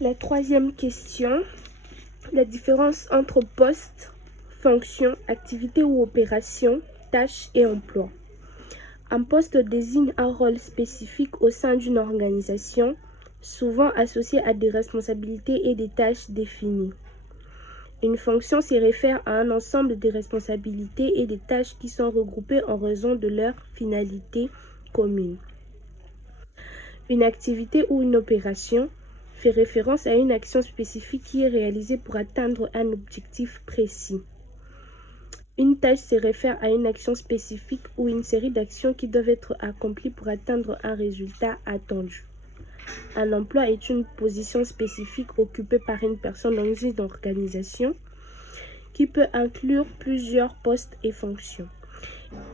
La troisième question, la différence entre poste, fonction, activité ou opération, tâche et emploi. Un poste désigne un rôle spécifique au sein d'une organisation, souvent associé à des responsabilités et des tâches définies. Une fonction s'y réfère à un ensemble de responsabilités et des tâches qui sont regroupées en raison de leur finalité commune. Une activité ou une opération fait référence à une action spécifique qui est réalisée pour atteindre un objectif précis. Une tâche se réfère à une action spécifique ou une série d'actions qui doivent être accomplies pour atteindre un résultat attendu. Un emploi est une position spécifique occupée par une personne dans une organisation qui peut inclure plusieurs postes et fonctions.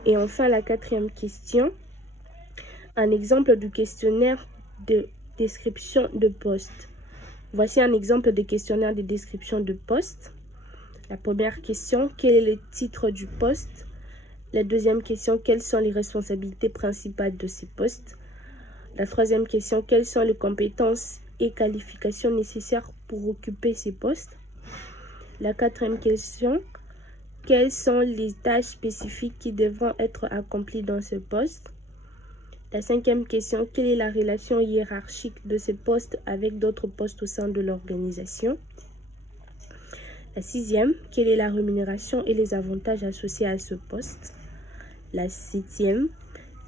Et enfin, la quatrième question, un exemple du questionnaire de description de poste. Voici un exemple de questionnaire de description de poste. La première question, quel est le titre du poste? La deuxième question, quelles sont les responsabilités principales de ces postes? La troisième question, quelles sont les compétences et qualifications nécessaires pour occuper ces postes? La quatrième question, quelles sont les tâches spécifiques qui devront être accomplies dans ce poste? La cinquième question, quelle est la relation hiérarchique de ce poste avec d'autres postes au sein de l'organisation? La sixième, quelle est la rémunération et les avantages associés à ce poste? La septième,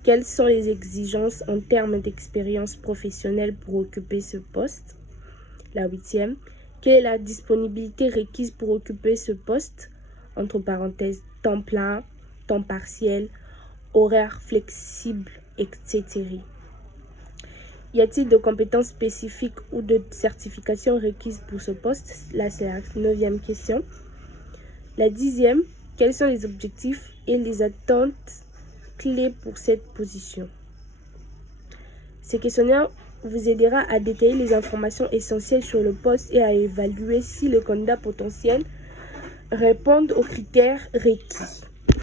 quelles sont les exigences en termes d'expérience professionnelle pour occuper ce poste? La huitième, quelle est la disponibilité requise pour occuper ce poste? Entre parenthèses, temps plein, temps partiel, horaire flexible, etc. Y a-t-il de compétences spécifiques ou de certifications requises pour ce poste? Là, c'est la neuvième question. La dixième, quels sont les objectifs et les attentes clés pour cette position? Ce questionnaire vous aidera à détailler les informations essentielles sur le poste et à évaluer si le candidat potentiel répond aux critères requis.